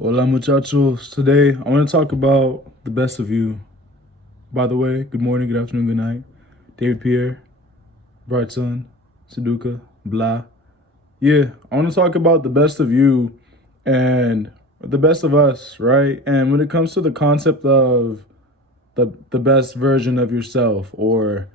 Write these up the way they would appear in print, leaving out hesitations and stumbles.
Hola muchachos. Today I want to talk about the best of you. By the way, good morning, good afternoon, good night. David Pierre, BrightSon, SuDkha, blah. Yeah, I want to talk about the best of you and the best of us, right? And when it comes to the concept of the best version of yourself or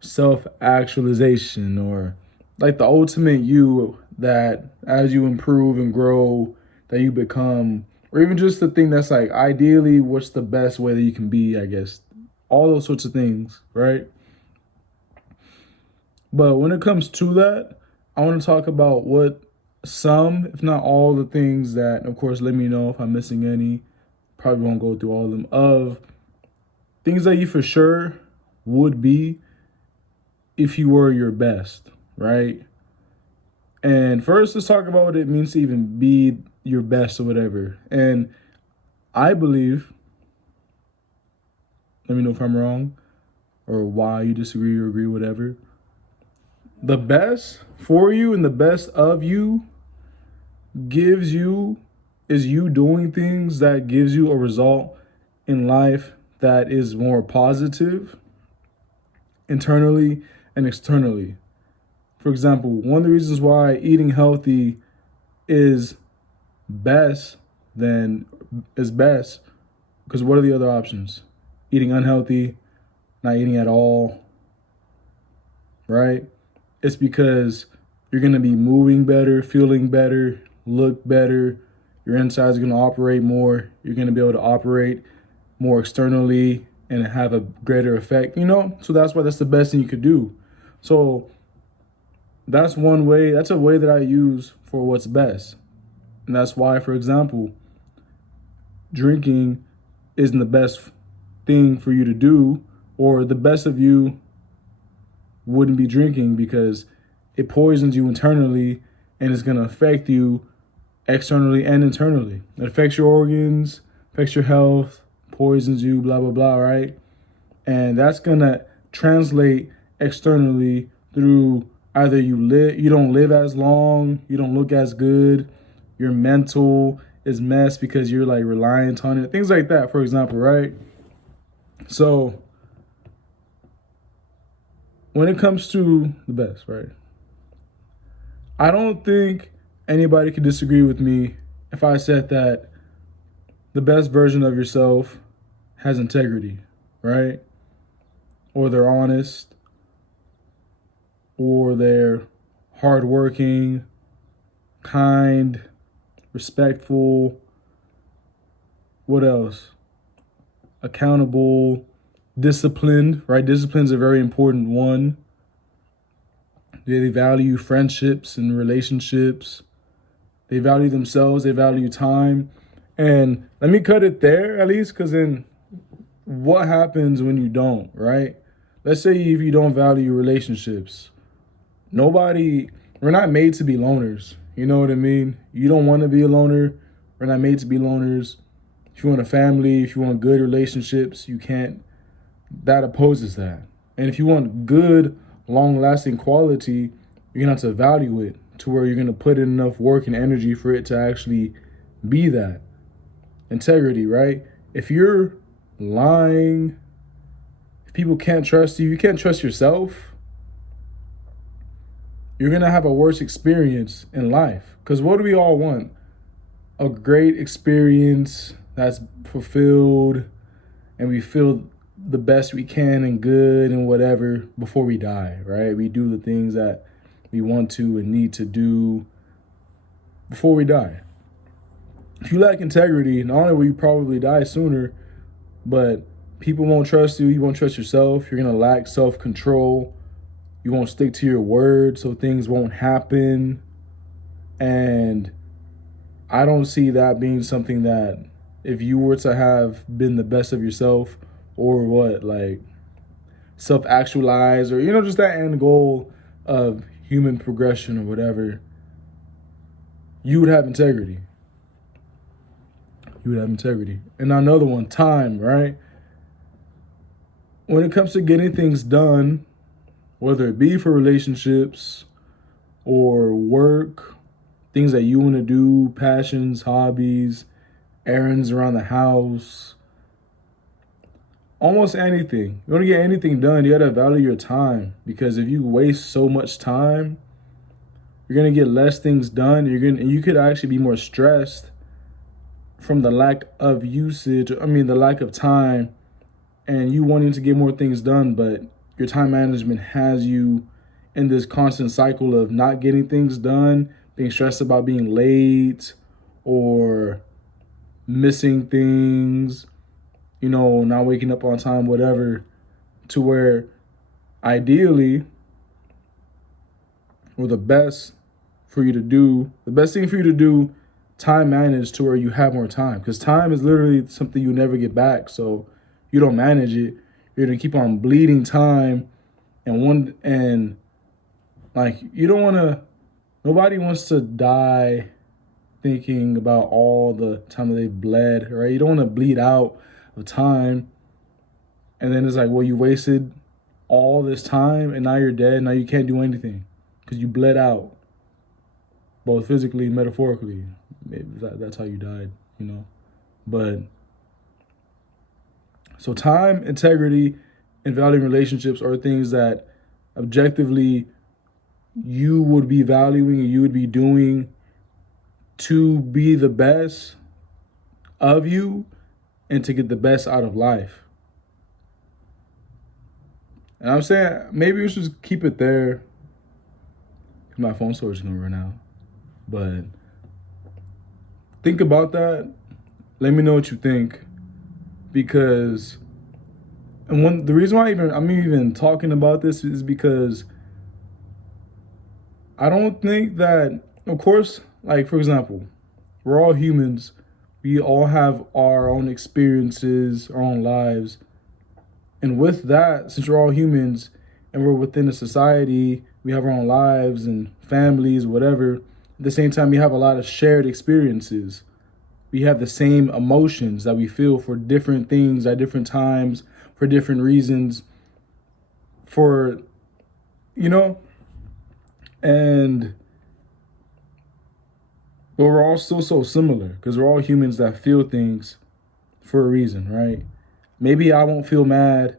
self-actualization or like the ultimate you that as you improve and grow that you become, or even just the thing that's like ideally what's the best way that you can be, I guess, all those sorts of things, right? But when it comes to that, I want to talk about what some, if not all, the things that, of course, let me know if I'm missing any. Probably won't go through all of them, of things that you for sure would be if you were your best, right? And first, let's talk about what it means to even be your best or whatever. And I believe, let me know if I'm wrong or why you disagree or agree, whatever. The best for you and the best of you gives you, is you doing things that gives you a result in life that is more positive internally and externally. For example, one of the reasons why eating healthy is best than is best, because what are the other options? Eating unhealthy, not eating at all, right? It's because you're going to be moving better, feeling better, look better. Your insides are going to operate more. You're going to be able to operate more externally and have a greater effect, So that's why that's the best thing you could do. So that's one way, that's a way that I use for what's best. And that's why, for example, drinking isn't the best thing for you to do, or the best of you wouldn't be drinking because it poisons you internally and it's going to affect you externally and internally. It affects your organs, affects your health, poisons you, blah, blah, blah, right? And that's going to translate externally through either you don't live as long, you don't look as good, your mental is messed because you're like reliant on it, things like that, for example, right? So when it comes to the best, right? I don't think anybody could disagree with me if I said that the best version of yourself has integrity, right? Or they're honest, or they're hardworking, kind, respectful. What else? Accountable, disciplined, right? Discipline's a very important one. They value friendships and relationships. They value themselves. They value time. And let me cut it there at least, because then what happens when you don't, right? Let's say if you don't value relationships, we're not made to be loners. You know what I mean? You don't want to be a loner. We're not made to be loners. If you want a family, if you want good relationships, you can't. That opposes that. And if you want good, long-lasting quality, you're going to have to value it to where you're going to put in enough work and energy for it to actually be that. Integrity, right? If you're lying, if people can't trust you, you can't trust yourself, you're going to have a worse experience in life. Because what do we all want? A great experience that's fulfilled and we feel the best we can and good and whatever before we die, right? We do the things that we want to and need to do before we die. If you lack integrity, not only will you probably die sooner, but people won't trust you. You won't trust yourself. You're going to lack self-control. You won't stick to your word, so things won't happen. And I don't see that being something that if you were to have been the best of yourself or like self-actualize or, just that end goal of human progression or whatever, you would have integrity. You would have integrity. And another one, time, right? When it comes to getting things done, whether it be for relationships or work, things that you want to do, passions, hobbies, errands around the house, almost anything. You want to get anything done, you got to value your time, because if you waste so much time, you're going to get less things done. And you could actually be more stressed from the lack of usage, the lack of time, and you wanting to get more things done, but your time management has you in this constant cycle of not getting things done, being stressed about being late or missing things, not waking up on time, whatever, to where ideally, or the best thing for you to do, time manage to where you have more time. Because time is literally something you never get back. So you don't manage it, you're gonna keep on bleeding time. And you don't wanna, nobody wants to die thinking about all the time that they've bled, right? You don't wanna bleed out of time. And then it's like, well, you wasted all this time and now you're dead. Now you can't do anything because you bled out, both physically and metaphorically. Maybe that's how you died, But so time, integrity, and valuing relationships are things that objectively you would be valuing and you would be doing to be the best of you and to get the best out of life. And I'm saying maybe we should just keep it there. My phone storage is gonna run out. But think about that. Let me know what you think. Because the reason why I'm even talking about this is because I don't think that, of course, like, for example, we're all humans. We all have our own experiences, our own lives. And with that, since we're all humans and we're within a society, we have our own lives and families, whatever. At the same time, we have a lot of shared experiences. We have the same emotions that we feel for different things at different times, for different reasons, but we're all still so similar because we're all humans that feel things for a reason, right? Maybe I won't feel mad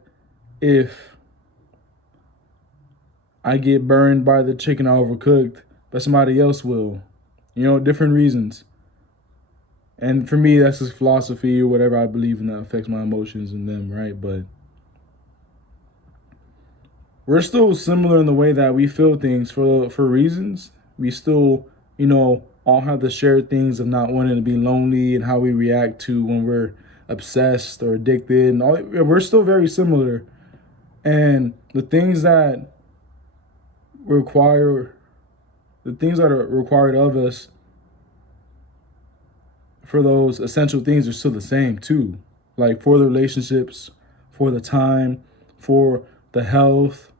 if I get burned by the chicken I overcooked, but somebody else will, different reasons. And for me, that's just philosophy or whatever I believe in that affects my emotions and them, right? But we're still similar in the way that we feel things for reasons. We still, all have the shared things of not wanting to be lonely and how we react to when we're obsessed or addicted. And we're still very similar. And the things that are required of us for those essential things are still the same too. Like for the relationships, for the time, for the health,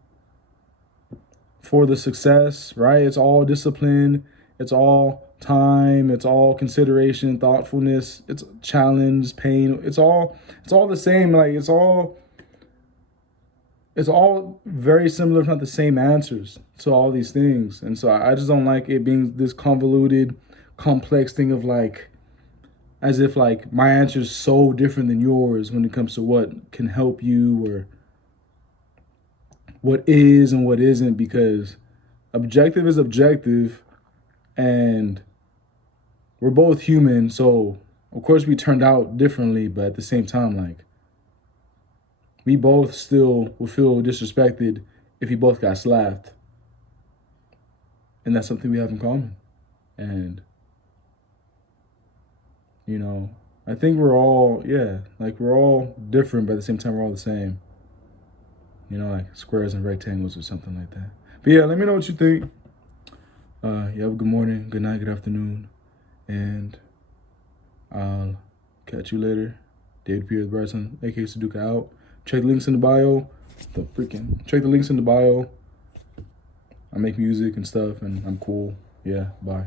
for the success, right? It's all discipline. It's all time. It's all consideration, thoughtfulness. It's challenge, pain. It's all the same. Like it's all very similar, if not the same answers to all these things. And so I just don't like it being this convoluted, complex thing of as if my answer is so different than yours when it comes to what can help you or what is and what isn't, because objective is objective and we're both human. So of course we turned out differently, but at the same time, we both still would feel disrespected if we both got slapped. And that's something we have in common. And, I think we're all, we're all different, but at the same time, we're all the same. Like squares and rectangles or something like that. But yeah, let me know what you think. You have a good morning, good night, good afternoon. And I'll catch you later. David P. BrightSon, aka SuDkha out. Check the links in the bio. Check the links in the bio. I make music and stuff, and I'm cool. Yeah, bye.